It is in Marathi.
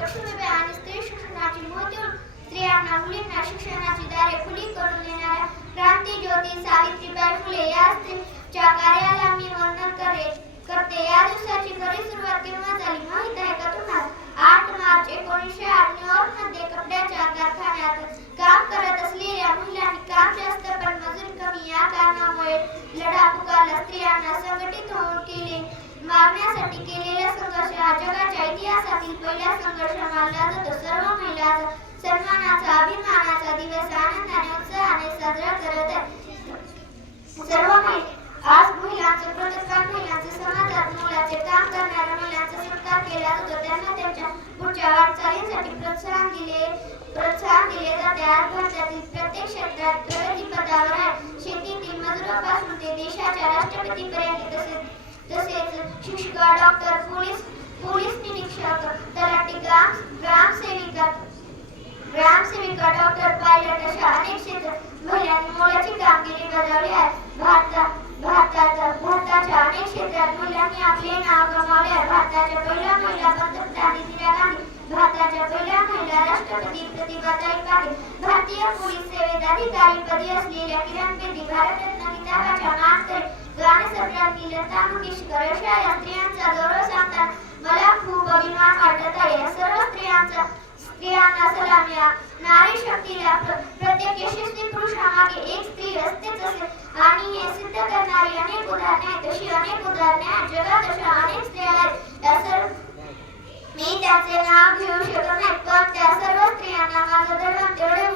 लक्ष्मीबाई आणि स्त्री शिक्षणाची महती स्त्रियांना मुलींना शिक्षणाची दारे खुली करून देणाऱ्या क्रांतिज्योती सावित्रीबाई फुले या स्त्रीच्या कार्याला मी वंदन करते. या दिवसाची खरी सुरुवात केव्हा झाली माहित आहे का तुम्हाला? 8 मार्च 1908 न्यूयॉर्कमध्ये कपड्याच्या कारखान्यात काम करत असलेल्या महिलांनी काम जास्त पण मजुरी कमी या कारणामुळे लढा पुकारला. स्त्रियांना संघटित होऊन मागण्यासाठी केलेला संघर्ष हा जगाच्या इतिहासातील पहिला संघर्ष मानला जातो. सर्व महिला सन्मानाचा अभिमानाचा दिवस आनंदाने उत्साहाने साजरा करत आहेत. सर्व आज महिलांचे प्रोत्साहन, महिलांचे समाजात मोलाचे काम करणाऱ्या महिलांचा सत्कार केला जातो. त्यांना त्यांच्या पुढच्या वाटचालीसाठी प्रोत्साहन दिले जाते. आज भारतातील प्रत्येक क्षेत्रात प्रगतीपथावर आहे. शेतीतील मजुरापासून ते देशाच्या राष्ट्रपतीपर्यंत तसेच शिक्षिका, डॉक्टर, पोलीस निरीक्षक, तलाठी, ग्रामसेविका, डॉक्टर, पायलट अशा अनेक क्षेत्रात महिलांनी मोलाची कामगिरी बजावली आहे. भारताच्या अनेक क्षेत्रात महिलांनी आपले नाव कमावले आहे. भारताच्या पहिल्या महिला पंतप्रधान इंदिरा गांधी, भारताच्या पहिल्या महिला राष्ट्रपती प्रतिभाताई पाटील, भारतीय पोलीस सेवेत अधिकारीपदी असलेल्या किरण बेदी, भारतरत्न किताबाच्या मानकरी गानसम्राज्ञी लता मंगेशकर अशा या स्त्रियांचा गौरव सांगताना मला खूप अभिमान वाटत आहे. या सर्व स्त्रियांना सलाम. या नारी शक्तीला प्रत्येक यशस्वी पुरुषामागे एक स्त्री असतेच असेल आणि हे सिद्ध करणारी अनेक उदाहरणे आहेत. अशी अनेक उदाहरणे आहेत. जगात अशा अनेक स्त्रिया आहेत. मी त्याचे नाव घेऊ शकत नाही, पण त्या सर्व स्त्रियांना माझं धन्यवाद. तेवढे